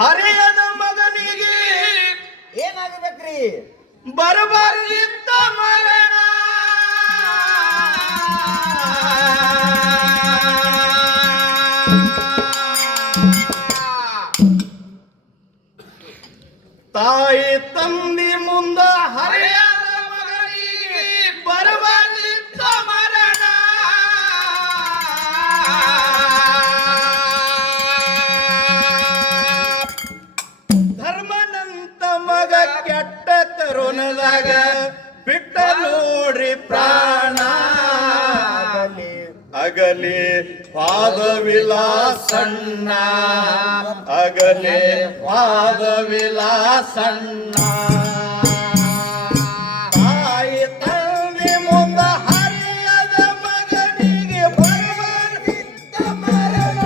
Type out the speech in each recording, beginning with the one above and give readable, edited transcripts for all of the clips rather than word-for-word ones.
ಹರಿಯದ ಮಗನಿಗೆ ಏನಾಗಬೇಕ್ರಿ? ಬರಬಾರದಿತ್ತ ಮರಣ. ತಾಯಿ ತಂದಿ ಮುಂದ ಹರಿಯದ ಮಗನಿಗೆ ಬರಬಾರದಿತ್ತ ಮರಣ. ಧರ್ಮನಂತ ಮಗ ಕೆಟ್ಟ ಕರುಣದಾಗ ಬಿಟ್ಟ ನೋಡ್ರಿ ಪ್ರಾಣ. ಅಗಲಿ ಪಾದವಿಲಾಸಣ್ಣ, ಅಗಲಿ ಪಾದವಿಲಾಸಣ್ಣ. ತಾಯಿ ತಂದೆ ಮುಂದ ಹರಿಯದ ಮಗನಿಗೆ ಬರಬಾರದಿತ್ತ ಮರಣ.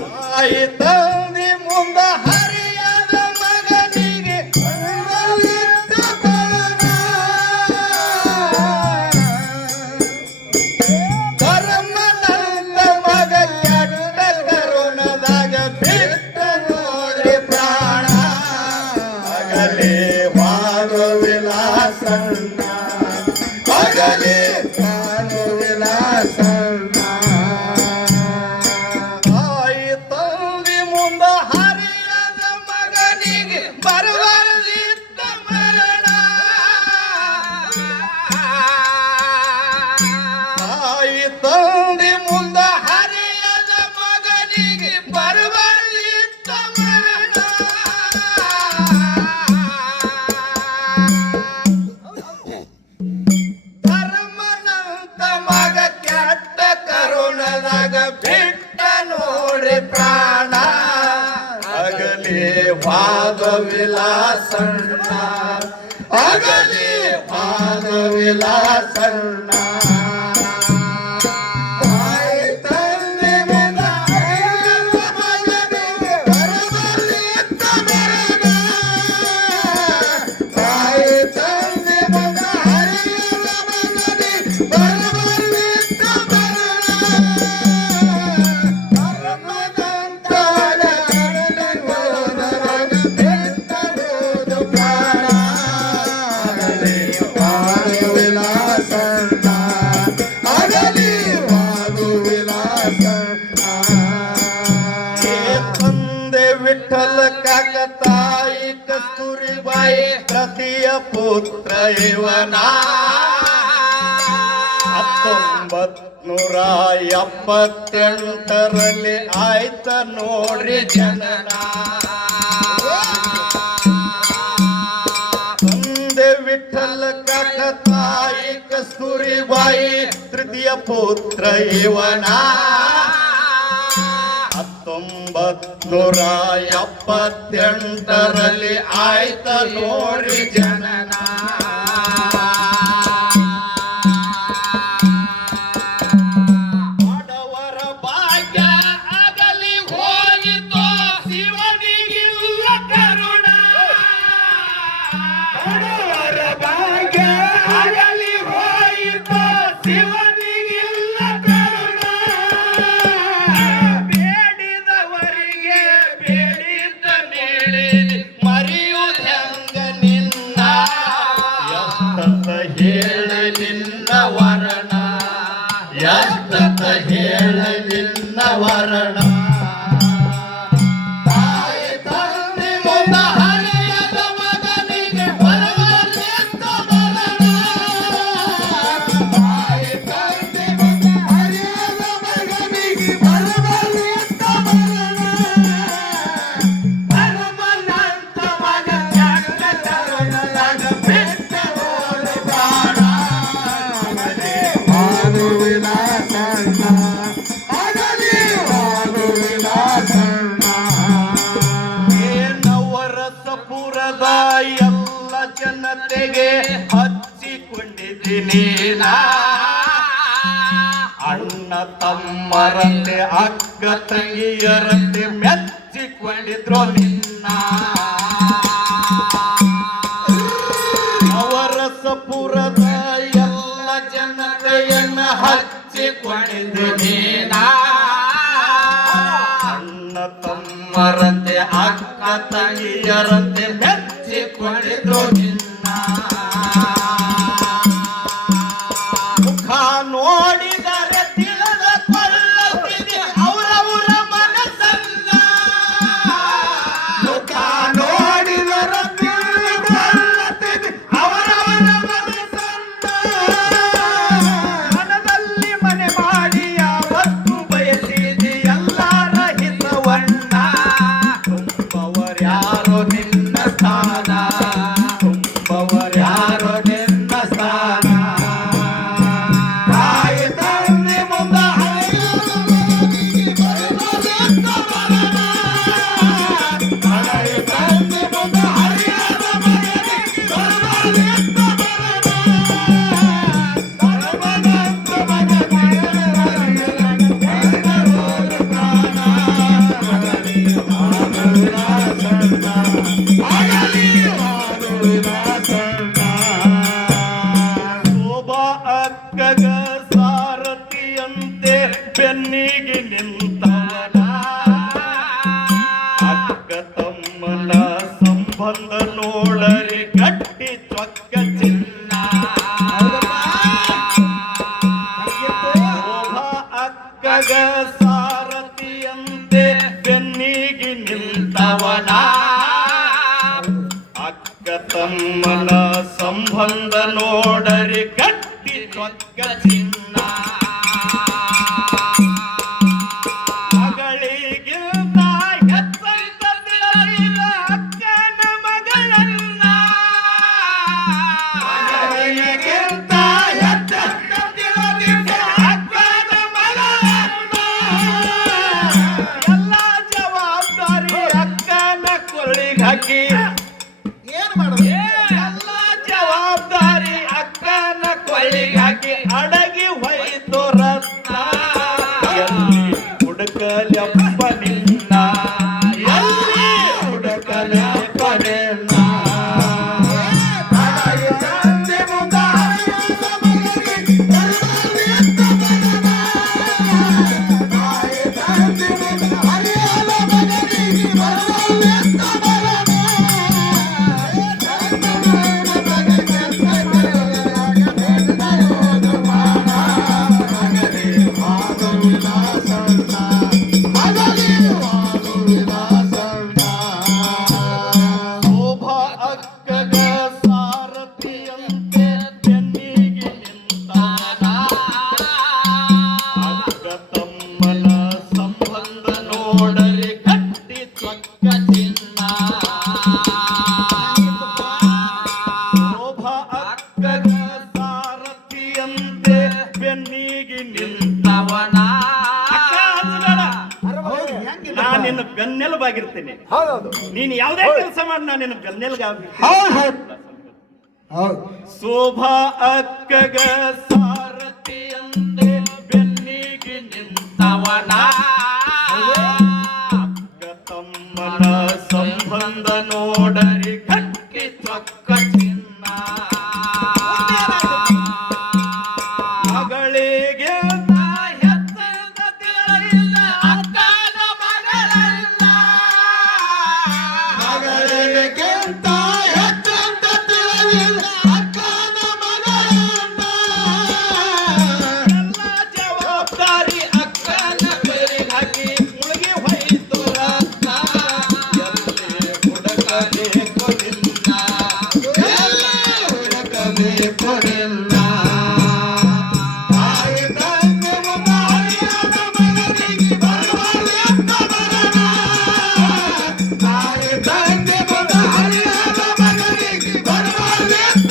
ತಾಯಿ ತಂದೆ ಮುಂದ ಹರಿಯದ ಮಗನಿಗೆ ಬರಬಾರದಿತ್ತ ಮರಣ. ಧರ್ಮನಂತ ಮಗ ಕೆಟ್ಟ ಕರುಣದಾಗ ಬಿಟ್ಟ ನೋಡ್ರಿ ಪ್ರಾಣ. ಅಗಲಿ ಪಾದವಿಲಾಸಣ್ಣ, ಅಗಲಿ ಪಾದವಿಲಾಸಣ್ಣ. ತಾಯಿ ತಂದೆ ಮುಂದ ಹರಿಯದ ಮಗನಿಗೆ ಬರಬಾರದಿತ್ತ ಮರಣ. ತಾಯಿ ತಂದೆ ಮುಂದ ಹರಿಯದ ಮಗನಿಗೆ ಬರಬಾರದಿತ್ತ ಮರಣ. ಧರ್ಮನಂತ ಮಗ ಕೆಟ್ಟ ಕರುಣದಾಗ ಬಿಟ್ಟ ನೋಡ್ರಿ ಪ್ರಾಣ. ಅಗಲಿ ಪಾದವಿಲಾಸಣ್ಣ, ಅಗಲಿ ಪಾದವಿಲಾಸಣ್ಣ. ತಾಯಿ ತಂದೆ ಮುಂದ ಹರಿಯದ ಮಗನಿಗೆ ಬರಬಾರದಿತ್ತ ಮರಣ. ತಾಯಿ ತಂದೆ ಮುಂದ ಹರಿಯದ ಮಗನಿಗೆ ಬರಬಾರದಿತ್ತ ಮರಣ. ಧರ್ಮನಂತ ಮಗ ಕೆಟ್ಟ ಕರುಣದಾಗ ಬಿಟ್ಟ ಹೋದ ಪ್ರಾಣ. ಅಗಲಿ ಪಾದವಿಲಾಸಣ್ಣ, ಅಗಲಿ ಪಾದವಿಲಾಸಣ್ಣ. ಏ ತಂದೆ ವಿಠ್ಠಲ ಕಾಕ ತಾಯಿ ಕಸ್ತೂರಿಬಾಯಿ ತೃತೀಯ ಪುತ್ರ ಇವನ. 1978ರಲ್ಲಿ ಆಯ್ತ ನೋಡ್ರಿ ಜನನ. ತಂದೆ ವಿಠ್ಠಲ ಕಾಕ ತಾಯಿ ಕಸ್ತೂರಿಬಾಯಿ ತೃತೀಯ ಪುತ್ರ ಇವನ. 1978ರಲ್ಲಿ ಆಯ್ತ ನೋಡ್ರಿ ಜನನ. ಬಡವರ ಭಾಗ್ಯ ಅಗಲಿ ಹೋಗಿತೋ ಶಿವನಿಗಿಲ್ಲ ಕರುಣ. ಬಡವರ ಭಾಗ್ಯ ಅಗಲಿ ಹೋಗಿತೋ ಶಿವನಿಗಿಲ್ಲ ಕರುಣ. ಬೇಡಿದವರಿಗೆ ಬೇಡಿದ್ದ ನೀಡಿ ಮರೆಯುವುದು ಹೆಂಗ ನಿನ್ನ. ಎಷ್ಟಂತ ಹೇಳಿ ನಿನ್ನ ವರ್ಣ, ಎಷ್ಟಂತ ಹೇಳಿ ನಿನ್ನ ವರ್ಣ. ತಾಯಿ ತಂದೆ ಮುಂದ ಹರಿಯದ ಮಗನಿಗೆ ಬರಬಾರದಿತ್ತ ಮರಣ. ತಾಯಿ ತಂದೆ ಮುಂದ ಹರಿಯದ ಮಗನಿಗೆ ಬರಬಾರದಿತ್ತ ಮರಣ. ಧರ್ಮನಂತ ಮಗ ಕೆಟ್ಟ ಕರುಣದಾಗ ಬಿಟ್ಟ ಹೋದ ಪ್ರಾಣ. ಅಗಲಿ ಪಾದವಿಲಾಸಣ್ಣ, ಅಗಲಿ ಪಾದವಿಲಾಸಣ್ಣ. ನವರಸಪುರದ ಎಲ್ಲ ಜನತೆಗೆ ಹಚ್ಚಿಕೊಂಡಿದ್ದೀನಿ ನಾ. ಅಣ್ಣ ತಮ್ಮರಂತೆ ಅಕ್ಕ ತಂಗಿಯರಂತೆ ಮೆಚ್ಚಿಕೊಂಡಿದ್ರು ನಿನ್ನ. ನವರಸಪುರದ ಎಲ್ಲ ಜನತೆಯನ್ನು ಹಚ್ಚಿಕೊಂಡಿದ್ದೀನಿ ನಾ. ಅಣ್ಣ ತಮ್ಮರಂತೆ ಅಕ್ಕ ತಂಗಿಯರಂತೆ ಮೆಚ್ಚಿಕೊಂಡಿದ್ರು ನಿನ್ನ ಮುಖ ನೋಡಿದರೆ ತಿಳಿದ ಕೊಳ್ಳುತ್ತಿದೆ ಅವರವರ ಮನಸ್ಸನ್ನ ಮುಖ ನೋಡಿದರೆ ತಿಳಿದುಕೊಳ್ಳುತ್ತಿದೆ ಅವರವರ ಮನಸ್ಸನ್ನ ಮನದಲ್ಲಿ ಮನೆ ಮಾಡಿ ಯಾವತ್ತು ಬಯಸಿದೆ ಎಲ್ಲರ ಹಿತವನ್ನ ತುಂಬವರ್ಯಾರೋ ನಿನ್ನ ಸ್ಥಾನ ತುಂಬವರ್ಯಾರೋ ನಿನ್ನ ಸ್ಥಾನ ತಾಯಿ ತಂದೆ ಮುಂದ ತಾಯಿ ತಂದೆ ಮುಂದ ಹರಿಯದ ಮಗನಿಗೆ ಬರಬಾರದೆಂತ ಬರಬಾರದೆಂತ ಶೋಭಾ ಅಕ್ಕಗ ಸಾರಥಿಯಂತೆ ಬೆನ್ನಿಗೆ ನಿಂತವನ ಅಕ್ಕ ತಮ್ಮನ ಸಂಬಂಧ ನೋಡರಿ ಗಟ್ಟಿ ಚೊಕ್ಕ ಚಿನ್ನ ಶೋಭಾ ಅಕ್ಕಗ ಸಾರಥಿಯಂತೆ ಬೆನ್ನಿಗೆ ನಿಂತವನ ಅಕ್ಕ ತಮ್ಮನ ಸಂಬಂಧ ನೋಡರಿ ಗಟ್ಟಿ ಚೊಕ್ಕ ಚಿನ್ನ ಮಗಳಿಗಿಂತ ಹೆಚ್ಚಂತ ತಿಳಿದ ಅಕ್ಕನ ಮಗಳನ್ನ ಮಗಳಿಗಿಂತ ಹೆಚ್ಚಂತ ತಿಳಿದ ಅಕ್ಕನ ಮಗಳನ್ನ ಎಲ್ಲ ಜವಾಬ್ದಾರಿ ಅಕ್ಕನ ಕೊಳ್ಳಿಗೆ ಹಾಕಿ ಏನ್ ಮಾಡೋದು ಎಲ್ಲ ಜವಾಬ್ದಾರಿ ಅಕ್ಕನ ಕೊಳ್ಳಿಗೆ ಹಾಕಿ ಅಡಗಿ ಹೋಯ್ತು ರತ್ನ ಎಲ್ಲಿ ಹುಡುಕಲೆಪ್ಪ ನಿನ್ನ ಎಲ್ಲಿ ಹುಡುಕಲೆಪ್ಪ ನಿನ್ನ ತಾಯಿ ತಂದೆ ಮುಂದ ಹರಿಯದ ಮಗನಿಗೆ ಬರಬಾರದೆಂತ ಬರಬಾರದೆಂತ ತಾಯಿ ತಂದೆ ಮುಂದ ಹರಿಯದ ಮಗನಿಗೆ ಬರಬಾರದೆಂತ ಶೋಭಾ ಅಕ್ಕಗ ಸಾರಥಿಯಂತೆ ಬೆನ್ನಿಗೆ ನಿಂತಾನ ಅಕ್ಕ ತಮ್ಮನ ಸಂಬಂಧ ನೋಡರಿ ಗಟ್ಟಿ ಚೊಕ್ಕ ಚಿನ್ನ ಶೋಭಾ ಅಕ್ಕಗ ಸಾರಥಿಯಂತೆ ಬೆನ್ನಿಗೆ ನಿಂತವನ ನಾ ನಿನ್ನ ಬೆನ್ನೆಲುಬಾಗಿರ್ತೇನೆ ಹೌದೌದು ನೀನು ಯಾವುದೇ ಕೆಲಸ ಮಾಡಿ ನಾನು ನಿನ್ನ ಬೆನ್ನೆಲುಬಾಗಿ ಹೌದು ಶೋಭಾ ಅಕ್ಕಗ ಸಾರಥಿಯಂತೆ ಬೆನ್ನಿಗೆ ನಿಂತವನ ಅಕ್ಕ ತಮ್ಮನ ಸಂಬಂಧ ನೋಡರಿ ಗಟ್ಟಿ ಚೊಕ್ಕ ಚಿನ್ನ ಮಗಳಿಗೆ ಹೆಚ್ಚಿನ ತಿಳಿದ ಅಕ್ಕನ ಮಗಳನ್ನ ಮಗಳಿಗಿಂತ ಹೆಚ್ಚಂತ ತಿಳಿದ ಅಕ್ಕನ ಮಗಳನ್ನ ಎಲ್ಲ ಜವಾಬ್ದಾರಿ ಅಕ್ಕನ ಕೊಳ್ಳಿಗೆ ಹಾಕಿ ಮುಳುಗಿ ಹೋಯ್ತು ರತ್ನ ಎಲ್ಲಿ ಹುಡುಕಬೇಕು ನಿನ್ನ ಎಲ್ಲಿ ಹುಡುಕಬೇಕು ನಿನ್ನ ತಾಯಿ ತಂದೆ ಮುಂದ ಹರಿಯದ ಮಗನಿಗೆ ಬರಬಾರದೆಂತ ಬರಬಾರದೆಂತ ತಾಯಿ ತಂದೆ ಮುಂದ ಹರಿಯದ ಮಗನಿಗೆ ಬರಬಾರದೆಂತ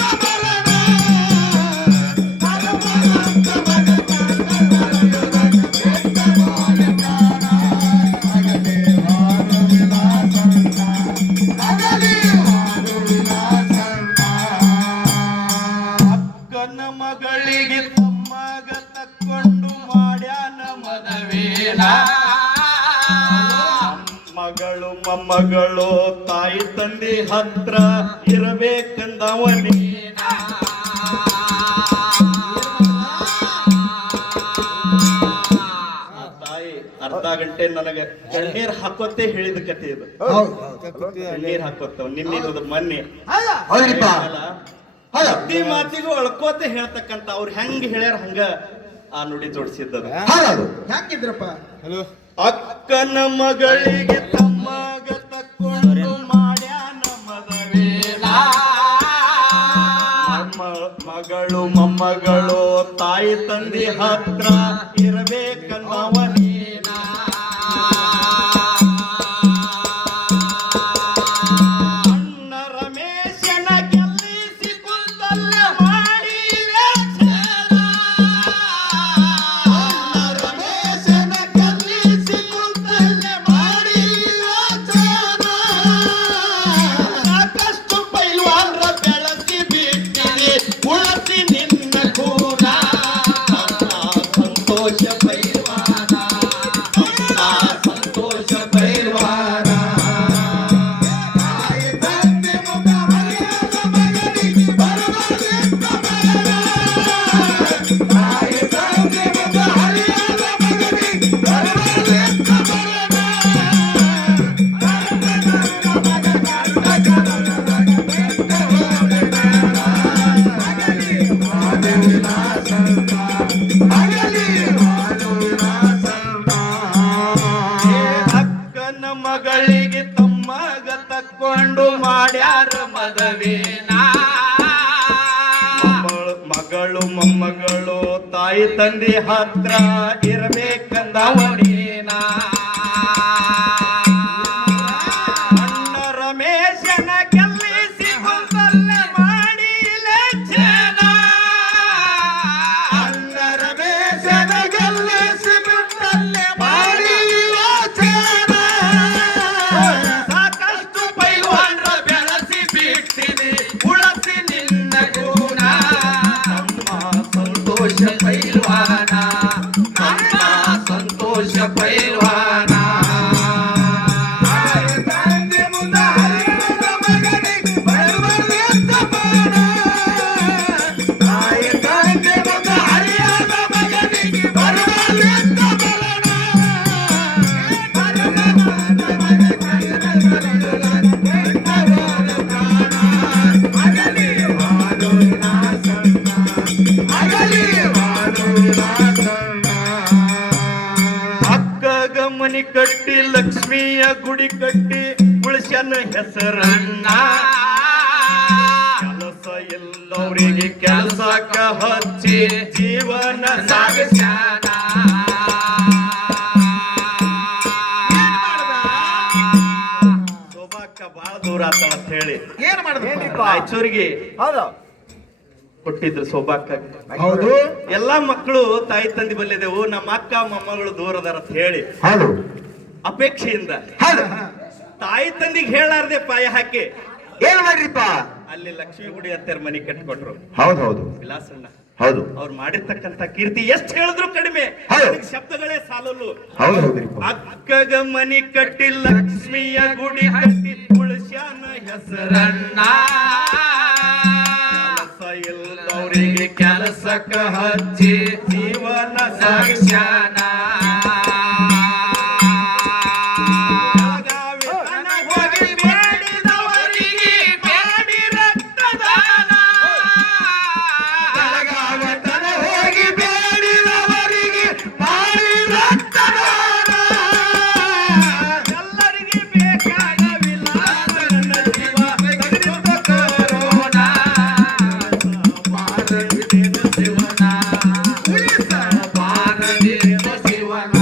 ಅಕ್ಕನ ಮಗಳಿಗೆ ತಮ್ಮಗ ತಕ್ಕೊಂಡು ಮಾಡ್ಯಾನ ಮದುವೆನ ಮಗಳು ಮೊಮ್ಮಗಳು ತಾಯಿ ತಂದೆ ಹತ್ರ ಇರಬೇಕೆಂದವನೇನ ತಾಯಿ ಅರ್ಧ ಗಂಟೆ ಗಂಟೆ ನನಗೆ ಕಣ್ಣೀರ್ ಹಾಕೋತೆ ಹೇಳಿದ ಕತೆ ಇದು. ಕಣ್ಣೀರ್ ಹಾಕೋತಾವ ನಿನ್ನೆ ಮೊನ್ನೆ ಹೌದ್ರಿಪ್ಪ ಪ್ರತಿ ಮಾತಿಗೂ ಅಳ್ಕೋತೆ ಹೇಳ್ತಕ್ಕಂತ ಅವ್ರು ಹೆಂಗ್ ಹೇಳ್ಯಾರ ಹಂಗ ಆ ನುಡಿ ಜೋಡಿಸಿದ್ದದು. ಹೆಂಗಿದ್ರಪ್ಪ? ಅಕ್ಕನ ಮಗಳಿಗೆ ತಮ್ಮಗ ತಕ್ಕೊಂಡು ಮಾಡ್ಯಾನ ಮದವೇನ, ಮಗಳು ಮೊಮ್ಮಗಳು ತಾಯಿ ತಂದೆ ಹತ್ರ ಇರಬೇಕನ್ನವನೇನ. ಅಣ್ಣ ರಮೇಶನ ಗೆಲ್ಲಿಸಿ ಕುಂತಲ್ಲ ಮಾಡಿ ಸಾಕಷ್ಟು ಪೈಲ್ವಾನ್ರ ಬೆಳಸಿ ಬಿಟ್ಟಿದೆ ಉಳಸಿ ನಿನ್ನ ಕೂಡ ಸಂತೋಷ ಪೈಲ್ವಾನ, ಸಂತೋಷ ಪೈಲ್ವಾನ. ಅಕ್ಕನ ಮಗಳಿಗೆ ತಮ್ಮಗ ತಕ್ಕೊಂಡು ಮಾಡ್ಯಾರ ಮದವೇನ, ಮಗಳು ಮೊಮ್ಮಗಳು ತಾಯಿ ತಂದೆ ಹತ್ರ ಇರಬೇಕಂದವನೇನ. ಅಣ್ಣ ರಮೇಶನ ಗೆಲ್ಲಿಸಿ ಕುಂತಲ್ಲ ಮಾಡಿ ಲೆಚ್ಚನ, ಅಣ್ಣ ರಮೇಶನ ಗೆಲ್ಲಿಸಿ ಕುಂತಲ್ಲ ಮಾಡಿ ಲೆಚ್ಚನ. ಸಾಕಷ್ಟು ಪೈಲ್ವಾನ್ರ ಬೆಳಸಿ ಬಿಟ್ಟಿದೆ ಉಳಸಿ ನಿನ್ನ ಗುಣ, ನಮ್ಮ ಸಂತೋಷ ಪೈಲ್ವಾನ, ನಮ್ಮ ಸಂತೋಷ ಪೈಲ್ವಾನ. ಅಕ್ಕಗ ಮನಿ ಕಟ್ಟಿ ಲಕ್ಷ್ಮಿಯ ಗುಡಿ ಕಟ್ಟಿ ಉಳಿಸ್ಯಾನ ಹೆಸರನ್ನ, ಕೆಲಸ ಎಲ್ಲವರಿಗೆ ಕೆಲಸಕ್ಕ ಹಚ್ಚಿ ಜೀವನ ಸಾಗಿಸ್ಯಾನ. ಶೋಭಾಕ್ಕ ಬಹಳ ದೂರ ಆತ ಅಂತ ಹೇಳಿ ಏನ್ ಮಾಡಿದ್ರಪ್ಪ? ರಾಯಚೂರಿಗೆ ಹೌದು ಕೊಟ್ಟಿದ್ರು ಶೋಭಾಕ್ಕ. ಹೌದು. ಎಲ್ಲಾ ಮಕ್ಕಳು ತಾಯಿ ತಂದೆ ಬಲ್ಲಿದೆವು, ನಮ್ಮ ಅಕ್ಕ ಮೊಮ್ಮಗಳು ದೂರ ಅದಾರ ಅಂತ ಹೇಳಿ ಹೌದು ಅಪೇಕ್ಷೆಯಿಂದ ಹೌದು ತಾಯಿ ತಂದಿಗೆ ಹೇಳಾರ್ದೆ ಪಾಯ ಹಾಕಿ ಏನ್ ಮಾಡ್ರಿಪ್ಪ? ಅಲ್ಲಿ ಲಕ್ಷ್ಮೀ ಗುಡಿ ಹತ್ತಿರ ಮನಿ ಕಟ್ಟಿಕೊಟ್ರು ಹೌದು ಹೌದು ವಿಲಾಸಣ್ಣ. ಹೌದು ಅವ್ರು ಮಾಡಿರ್ತಕ್ಕಂತ ಕೀರ್ತಿ ಎಷ್ಟ್ ಹೇಳಿದ್ರು ಕಡಿಮೆ, ಹೌದು. ಅದಕ್ಕೆ ಶಬ್ದಗಳೇ ಸಾಲಲು. ಹೌದು ಹೌದ್ರಿಪ್ಪ. ಅಕ್ಕಗ ಮನಿ ಕಟ್ಟಿ ಲಕ್ಷ್ಮಿಯ ಗುಡಿ ಕಟ್ಟಿ ತುಳಸ್ಯಾನ ಹೆಸರನ್ನ, ಕೆಲಸ ಇಲ್ಲದವರಿಗೆ ಕೆಲಸಕ್ಕ ಹಚ್ಚಿ ಜೀವನ ಸಾಗಿಸ್ಯಾನ. ಹೋಗಿ ಬೇಡಿದವರಿಗೆ ಬೇಡಿ ರಕ್ತದಾನ, ಹೋಗಿ ಬೇಡಿದವರಿಗೆ ಮಾಡಿ ರಕ್ತದಾನ. ಎಲ್ಲರಿಗೆ ಬೇಕಾದ ವಿಲಾಸನ ಜೀವ ತೆಗೆದ ಕರೋಣ, ಬಾರದಿನ ಶಿವನ ಉಳಿಸ ಬಾರದಿನ ಶಿವನ.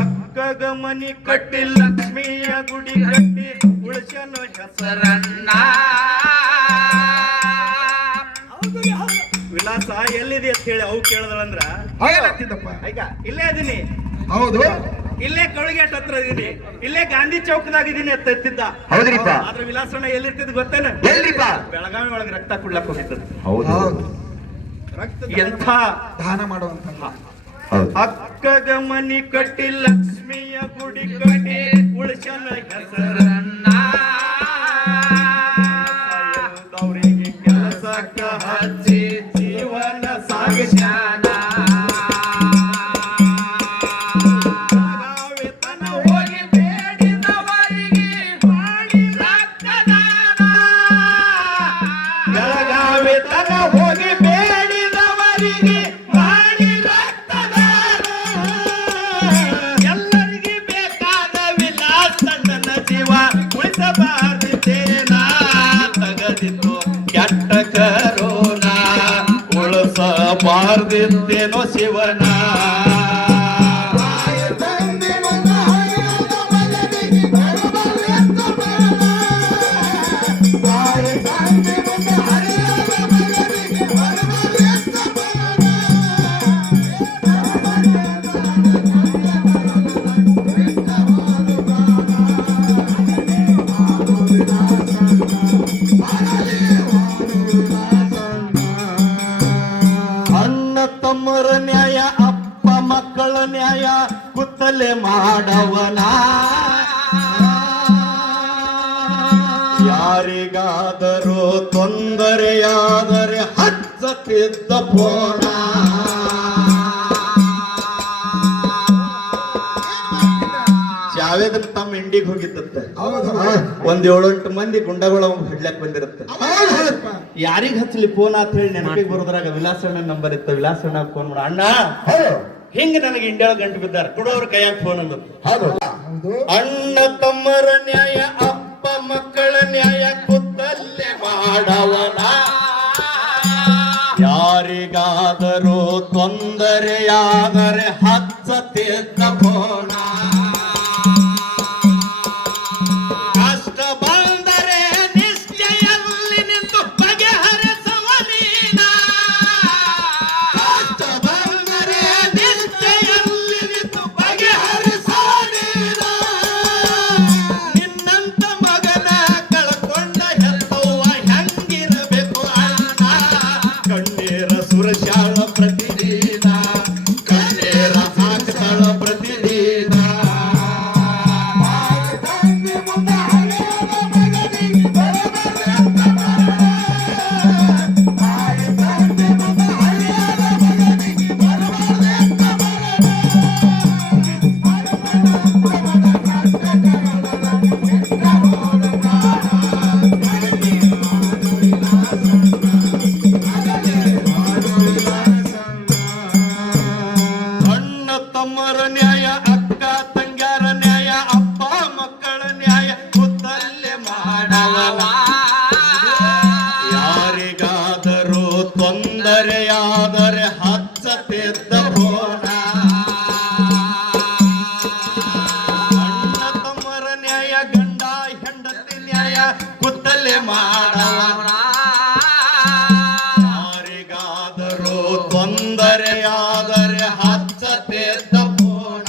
ಅಕ್ಕಗ ಮನಿ ಕಟ್ಟಿ ಲಕ್ಷ್ಮಿಯ ಗುಡಿ ಕಟ್ಟಿ ಉಳಿಸನ ಹೆಸರನ್ನ. ವಿಲಾಸ ಎಲ್ಲಿದೆ ಅಂತ ಹೇಳಿ ಅವು ಕೇಳಿದ್ರಂದ್ರ ಏನಂತಿದ್ದಪ್ಪ? ಈಗ ಇಲ್ಲೇ ಅದೀನಿ. ಹೌದು. ಇಲ್ಲೇ ಕೌಳಿಗೇಟ್ ಹತ್ರ ಇದೀನಿ, ಇಲ್ಲೇ ಗಾಂಧಿ ಚೌಕದಾಗ ಇದೀನಿ ಅಂತ ಎತ್ತಿದ್ದ. ಹೌದ್ರಿಪ್ಪ. ಆದ್ರೆ ವಿಲಾಸಣ್ಣ ಎಲ್ಲಿರ್ತಿದ್ ಗೊತ್ತೇನ? ಎಲ್ರಿಪ್ಪ? ಬೆಳಗಾವಿ ಒಳಗೆ ರಕ್ತ ಕುಡ್ಲಕ್ ಹೋಗಿದ್ದದು. ಹೌದು ಎಂಥ ದಾನ ಮಾಡುವಂತ ಹೌದು. ಅಕ್ಕಗ ಮನಿ ಕಟ್ಟಿ ಲಕ್ಷ್ಮಿಯ ಗುಡಿ ಕಟ್ಟಿ ಉಳಿಸನ ಹೆಸರನ್ನ ಅವರಿಗೆ ಕೆಲಸಕ್ಕ ಹಚ್ಚಿ ಜೀವನ ಸಾಗಿಸ್ಯಾನ. ಬೆಳಗಾವಿತನ ಹೋಗಿ ಬೇಡಿದವರಿಗೆ ಮಾಡಿ ರಕ್ತದಾನ. ಬೆಳಗಾವಿತನ ಹೋಗಿ ಬೇಡಿದವರಿಗೆ ಮಾಡಿ ರಕ್ತದಾನ. ಎಲ್ಲರಿಗೆ ಬೇಕಾದ ವಿಲಾಸಣ್ಣನ ಜೀವ ಉಳಿಸಬಾರದಿದ್ದೇನ. ತಗದಿತ್ತು ಕೆಟ್ಟ ಕರೋನ ಉಳಿಸಬಾರದಿದ್ದೇನೋ ಶಿವನ. ಅಣ್ಣ ತಮ್ಮರ ನ್ಯಾಯ, ಅಪ್ಪ ಮಕ್ಕಳ ನ್ಯಾಯ ಕುತ್ತಲೆ ಮಾಡವನ. ಯಾರಿಗಾದರೂ ತೊಂದರೆಯಾದರೆ ಹಚ್ಚತಿದ್ದ ಫೋನ. ಜಾವೇದನ್ ತಮ್ಮ ಇಂಡಿಗೆ ಹೋಗಿದ್ದತ್ತೆ. ಹೌದು. ಒಂದ್ 7-8 ಮಂದಿ ಗುಂಡಗಳ ಹಿಡ್ಲಕ್ ಬಂದಿರುತ್ತೆ. ಯಾರಿಗ ಹಚ್ಚಲಿ ಫೋನ್ ಅಂತ ಹೇಳಿ ನೆನಪಿಗೆ ಬರೋದ್ರಾಗ ವಿಲಾಸಣ್ಣ ನಂಬರ್ ಇತ್ತು. ವಿಲಾಸಣ್ಣ ಫೋನ್ ಮಾಡ, ಅಣ್ಣ ಹಿಂಗ ನನಗೆ ಇಂಡಿಯಾ ಗಂಟು ಬಿದ್ದಾರ, ಕೊಡೋವ್ರ ಕೈಯಾಗ ಫೋನ್ ಅಂದ್ರು. ಹೌದು. ಅಣ್ಣ ತಮ್ಮರ ನ್ಯಾಯ, ಅಪ್ಪ ಮಕ್ಕಳ ನ್ಯಾಯ ಕುತ್ತಲ್ಲೇ ಮಾಡವನ. ಯಾರಿಗಾದರೂ ತೊಂದರೆಯಾದರೆ ಹಚ್ಚತಿದ್ದ ಫೋನ. ಕಷ್ಟ ಬಂದರೆ ನಿಷ್ಠೆಯಲ್ಲಿ ನಿಂತು ಬಗೆಹರಿಸುವ ನೀನ. ಕಷ್ಟ ಬಂದರೆ ನಿಷ್ಠೆಯಲ್ಲಿ ನಿಂತು ಬಗೆಹರಿಸುವ ನೀನ. ನಿನ್ನಂತ ಮಗನ ಕಳ್ಕೊಂಡ ಹೆತ್ತವ್ವ ಹೆಂಗಿರಬೇಕು ಅಣ್ಣ. ಕಣ್ಣೀರ ಸುರಶಾಳ ಪ್ರತಿದಿನ, ಕಣ್ಣೀರ ಹಾಕ್ತಾಳ ಪ್ರತಿದಿನ. ಅಣ್ಣ ತಮ್ಮರ ನ್ಯಾಯ, ಅಕ್ಕ ತಂಗ್ಯಾರ ನ್ಯಾಯ, ಅಪ್ಪ ಮಕ್ಕಳ ನ್ಯಾಯ ಕುತ್ತಲ್ಲೇ ಮಾಡವನ. ಯಾರಿಗಾದರೂ ತೊಂದರೆಯಾದರೆ ಹಚ್ಚತಿದ್ದ ಫೋನ. ಅಣ್ಣ ತಮ್ಮರ ನ್ಯಾಯ, ಗಂಡ ಹೆಂಡತಿ ನ್ಯಾಯ ಕುತ್ತಲ್ಲೇ ಮಾಡವನ. ಯಾರಿಗಾದರೂ ತೊಂದರೆಯಾದರೆ ಹಚ್ಚತಿದ್ದ ಫೋನ.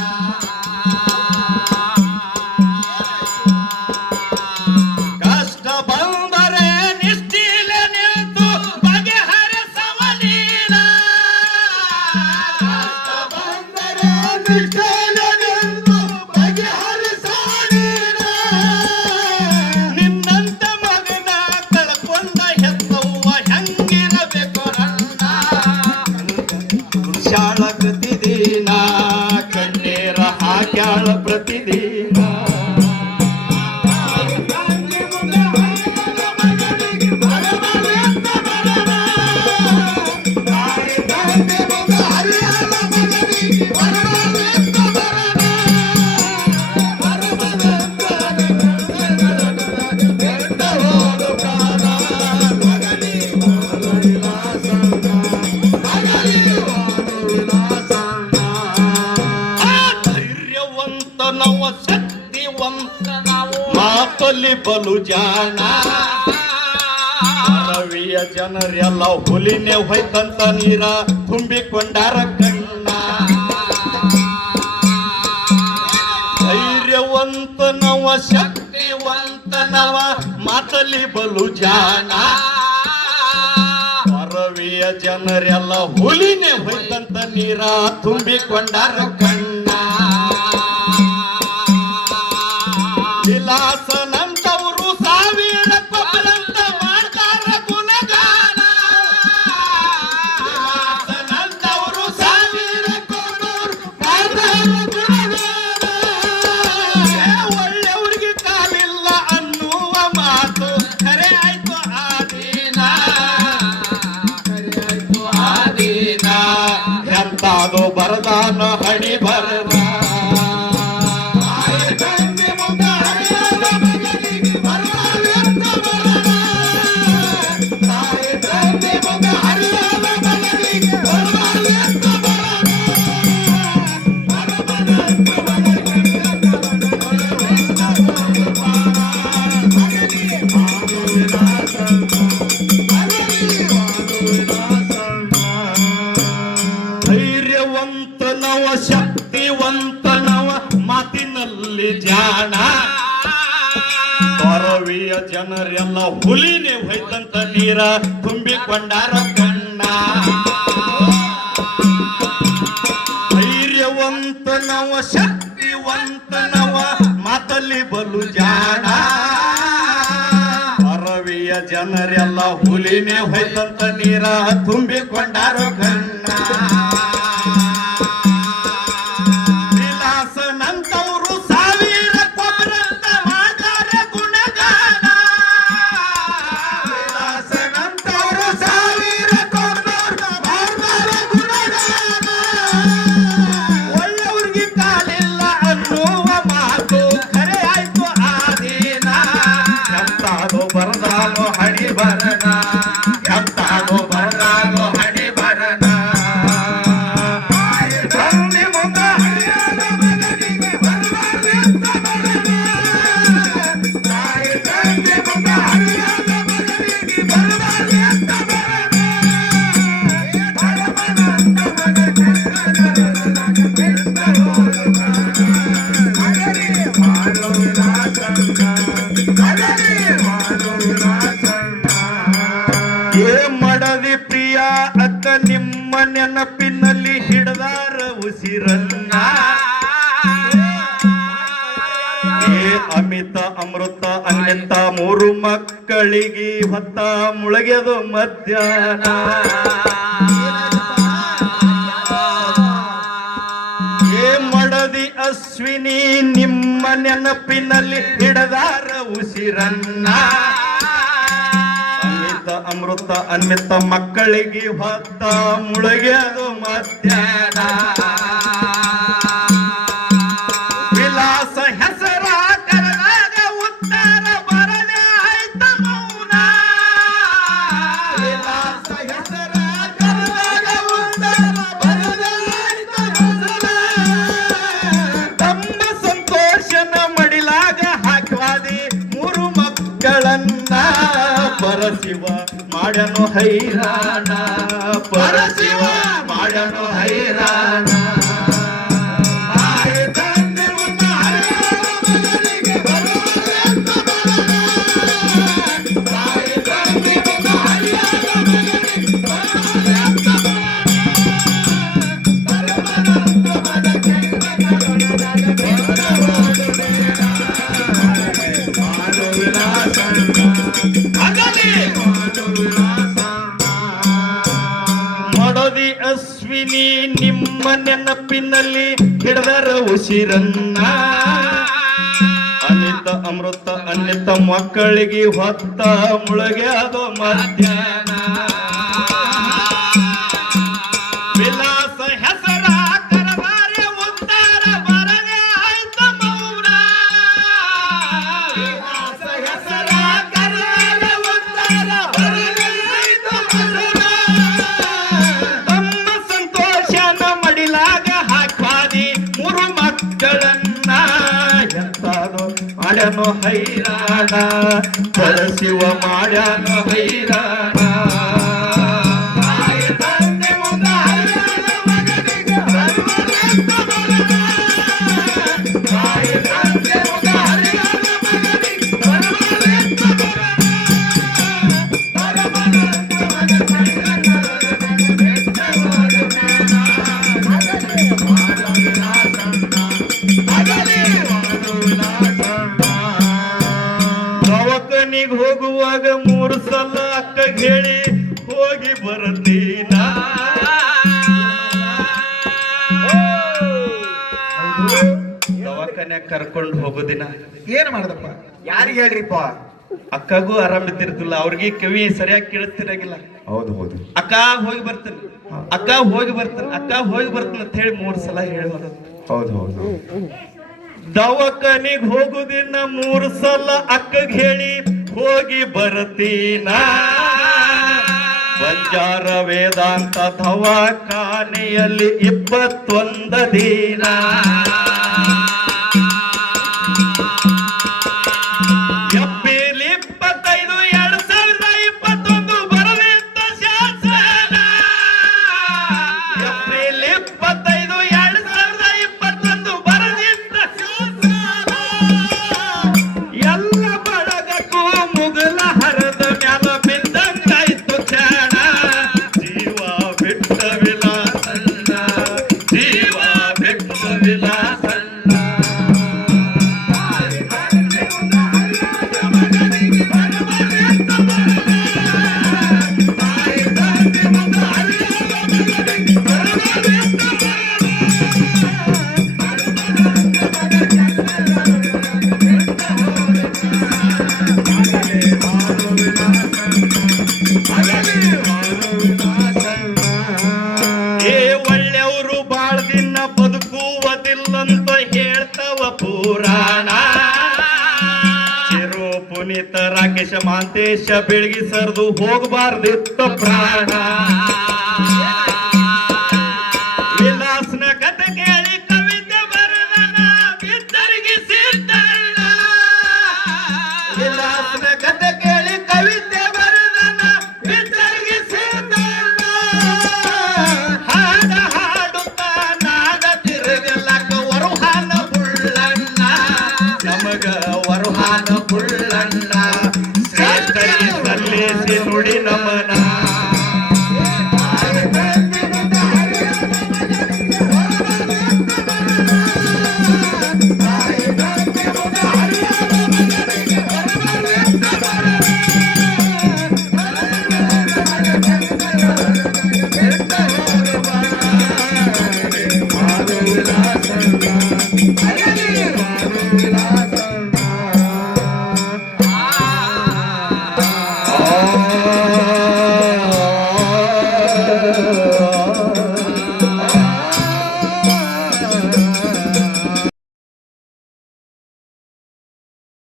ಕಷ್ಟ ಬಂದರೆ ನಿಷ್ಠಿಲೆ ನಿಂತು ಬಗೆಹರಿಸುವ ನೀನ. ಕಷ್ಟ ಬಂದರೆ ನಿಷ್ಠಿಲೆ ನಿಂತು ಬಗೆಹರಿಸುವ ನೀನ. ನಿನ್ನಂತ ಮಗನ ಕಳ್ಕೊಂಡ ಹೆತ್ತವ್ವ ಹೆಂಗಿರಬೇಕು ಅಣ್ಣ. ಶಾಳ ಪ್ರತಿದಿನ, ಕಣ್ಣೀರ ಹಾಕ್ಯಾಳ ಪ್ರತಿದಿನ. ಧೈರ್ಯವಂತ ನಾವು, ಶಕ್ತಿವಂತ ನಾವು, ಮಾತಲ್ಲಿ ಬಲು ಜಾಣ. ರವಿಯ ಜನರೆಲ್ಲ ಹುಲಿನೇ ಹೋಯ್ತಂತ ನೀರ ತುಂಬಿಕೊಂಡಾರ ಕಣ್ಣ. ಮಾತಲ್ಲಿ ಬಲು ಜಾಣ ಪರವಿಯ ಜನರೆಲ್ಲ ಹುಲಿನೇ ಹೋಯ್ತಂತ ನೀರ ತುಂಬಿಕೊಂಡಾರ ಕಣ್ಣ ವಿಲಾಸನಂತವರು ಸಾವಿರ ಕೊಬ್ಬರಂತ ಮಾಡ್ತಾರ ಗುಣಗಾನ ವಿಲಾಸನಂತವರು ಸಾವಿರ ಕೊಬ್ಬರು ಮಾಡ್ತಾರ ಗುಣಗಾನ ಒಳ್ಳೆಯವ್ರಿಗೆ ಕಾಲಿಲ್ಲ ಅನ್ನುವ ಮಾತು ಖರೆ ಆಯ್ತು ಆ ದಿನ ಎಂತಾದು ಬರದಾನ ಹಣಿ ಬರದ ಧೈರ್ಯವಂತನವ ಶಕ್ತಿವಂತನವ ಮಾತಿನಲ್ಲಿ ಜಾಣ ಪರವಿಯ ಜನರೆಲ್ಲ ಹುಲಿನೇ ಹೋಯ್ತಂತ ನೀರ ತುಂಬಿಕೊಂಡಾರ ಕಣ್ಣ ಧೈರ್ಯವಂತನವ ಶಕ್ತಿವಂತನವ ಮಾತಲ್ಲಿ ಬಲು ಜಾಣ ಪರವಿಯ ಜನರೆಲ್ಲ ಹುಲಿನೇ ಹೋಯ್ತಂತ ನೀರ ತುಂಬಿಕೊಂಡಾರ ಕಣ್ಣ ವಿಲಾಸನಂತವರು ಸಾವಿರ ಕೊಬ್ಬರಂತ ಮಾಡ್ತಾರ ಗುಣಗಾನ ವಿಲಾಸನಂತವರು ಸಾವಿರ ಕೊಬ್ಬರಂತ ಮಾಡ್ತಾರ ಗುಣಗಾನ ಒಳ್ಳೆಯವ್ರಿಗೆ ಕಾಲಿಲ್ಲ ಅನ್ನುವ ಮಾತು ಖರೆ ಆಯ್ತು ಆ ದಿನ ಎಂತಾದು ಬರದಾನು ಹಣಿ ಬರನ ಎಂತಾದು ಬರದಾನು ಹಣಿ ಬರನ ಮಡದಿ ಪ್ರಿಯ ಅಕ್ಕ ನಿಮ್ಮ ನೆನಪಿನಲ್ಲಿ ಹಿಡದಾರ ಉಸಿರನ್ನ ಅಮಿತ ಅಮೃತ ಅನ್ಯಂತ ಮೂರು ಮಕ್ಕಳಿಗೆ ಹೊತ್ತ ಮುಳಗೆದು ಮಧ್ಯಾಹ್ನ ಮಡದಿ ಅಶ್ವಿನಿ ನಿಮ್ಮ ನೆನಪಿನಲ್ಲಿ ಹಿಡದಾರ ಉಸಿರನ್ನ ಅಮೃತ ಅನ್ಮಿತ ಮಕ್ಕಳಿಗೆ ಹೊತ್ತ ಮುಳುಗ್ಯದು ಮಧ್ಯಾಹ್ನ ವಿಲಾಸ ಹೆಸರ ಕರೆದಾಗ ಉತ್ತರ ಬರದೆ ಆಯ್ತ ಮೌನ ವಿಲಾಸ ಹೆಸರ ಕರೆದಾಗ ಉತ್ತರ ಬರದೆ ಆಯ್ತ ಮೌನ ತಮ್ಮ ಸಂತೋಷನ ಮಡಿಲಾಗ ಹಾಕ್ವಾದಿ ಮೂರು ಮಕ್ಕಳನ್ನ ಪರಶಿವ ಮಾಡನು ಹೈರಾಣ ಪರಶಿವ ಮಾಡನು ಹೈರಾಣ ಮಡದಿ ಅಶ್ವಿನಿ ನಿಮ್ಮ ನೆನಪಿನಲ್ಲಿ ಹಿಡದರ ಉಸಿರನ್ನ ಅನಿತ ಅಮೃತ ಅನ್ನಿತ ಮಕ್ಕಳಿಗೆ ಹೊತ್ತ ಮುಳುಗ್ಯಾದ ಮಧ್ಯಾಹ್ನ ವಿಲಾಸ ಹೆಸರ ಕರಬಾರೆ ಉತ್ತರ ಬರದೆ ಆಯ್ತ ಮೌನ ವಿಲಾಸ ಹೆಸರ ಕರಬಾರೆ ಉತ್ತರ ಬರದೆ ಆಯ್ತ ಮೌನ ತಮ್ಮ ಸಂತೋಷನ ಮಡಿಲಾಗ ಹಾಕ್ವಾದಿ ಮೂರು ಮಕ್ಕಳನ್ನ ಎಂತಾದು ಮಾಡ್ಯಾನೋ ಹೈರಾಣ ಪರಶಿವ ಮಾಡ್ಯಾನೋ ಹೈರಾಣ ದವಾಖಾನ್ಯಾಗ ಕರ್ಕೊಂಡು ಹೋಗೋ ದಿನ ಏನ್ ಮಾಡ್ದಪ್ಪ? ಯಾರಿಗೆ ಹೇಳ್ರಿಪ್ಪ? ಅಕ್ಕಗೂ ಆರಾಮಿದ್ದಿರ್ತಿಲ್ಲ, ಅವ್ರಿಗೆ ಕಿವಿ ಸರಿಯಾಗಿ ಕೇಳಿಸ್ತಿರಂಗಿಲ್ಲ. ಹೌದು ಹೌದು. ಅಕ್ಕ ಹೋಗಿ ಬರ್ತೀನಿ, ಅಕ್ಕ ಹೋಗಿ ಬರ್ತೀನಿ, ಅಕ್ಕ ಹೋಗಿ ಬರ್ತೀನಿ ಅಂತ ಹೇಳಿ 3 ಸಲ ಹೇಳಿ ಹೋದ. ಹೌದು ಹೌದು. ದವಾಖಾನಿಗ್ ಹೋಗುದಿನ 3 ಸಲ ಅಕ್ಕಗ್ ಹೇಳಿ ಹೋಗಿ ಬರ್ತೀನ. ಬಂಜಾರ ವೇದಾಂತ ದವಾಖಾನೆಯಲ್ಲಿ 21 ದಿನ. ಏಪ್ರಿಲ್ 25, 2021 ಬರಲಿದ್ದ ಶಾಸನ. ಏಪ್ರಿಲ್ 25, 2021 ಬರಲಿದ್ದ ಶಾಸನ. ಎಲ್ಲ ಬಳಗಕ್ಕೂ ಮುಗಲ ಹರದ ಮ್ಯಾಲ ಬಿದ್ದಂಗಾಯ್ತು ಕ್ಷಣ. ಜೀವ ಬಿಟ್ಟ ವಿಲಾಸಣ್ಣ, ಜೀವ ಬಿಟ್ಟ ವಿಲಾಸಣ್ಣ. ಏ ಒಳ್ಳೆಯವರು ಬಾಳ ದಿನ ಬದುಕುವುದಿಲ್ಲಂತ ಹೇಳ್ತವ ಪುರಾಣ. ಚಿರು ಪುನೀತ ರಾಕೇಶ ಮಾಂತೇಶ ಬೆಳಗಿ ಸರ್ದು ಹೋಗಬಾರ್ದಿತ್ತ ಪ್ರಾಣ.